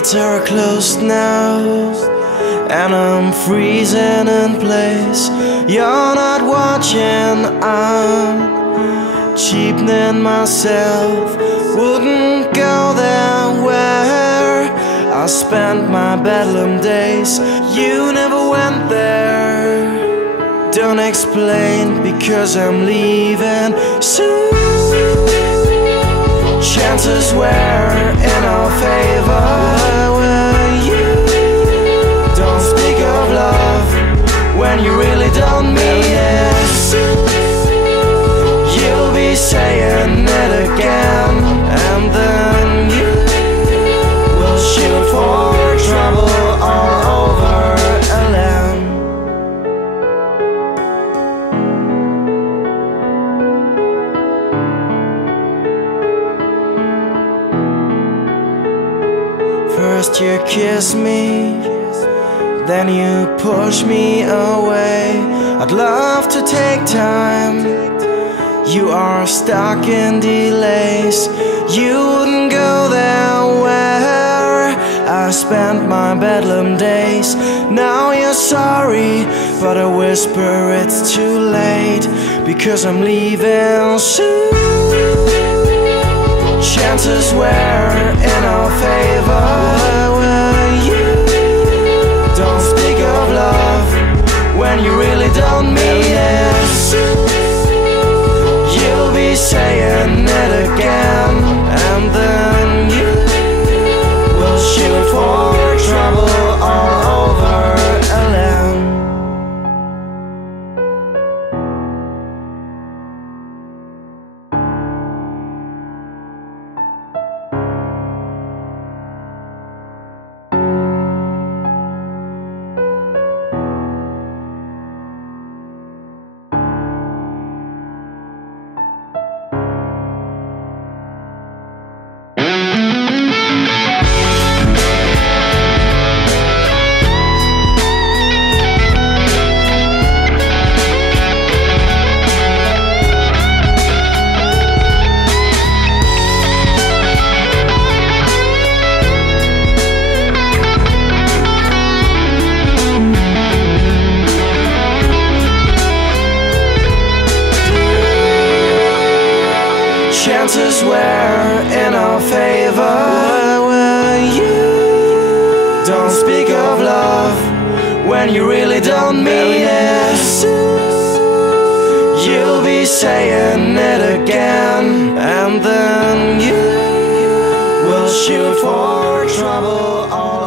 gates are closed now, and I'm freezing in place. You're not watching, I'm cheapening myself. Wouldn't go there where I spent my bedlam days. You never went there. Don't explain, because I'm leaving soon. Chances were in our favor. Were you? Don't speak of love when you really don't mean it. You'll be saying it again, and then you will shoot for trouble all over LM. First you kiss me, then you push me away. I'd love to take time. You are stuck in delays. You wouldn't go there where I spent my bedlam days. Now you're sorry, but I whisper it's too late, because I'm leaving soon. Chances were in our favor. Were you? Don't speak of love when you really don't mean it. You'll be saying it again, and then you will shoot for trouble all over LM. Chances were in our favor. Were you? Don't speak of love when you really don't mean it. You'll be saying it again, and then you will shoot for trouble all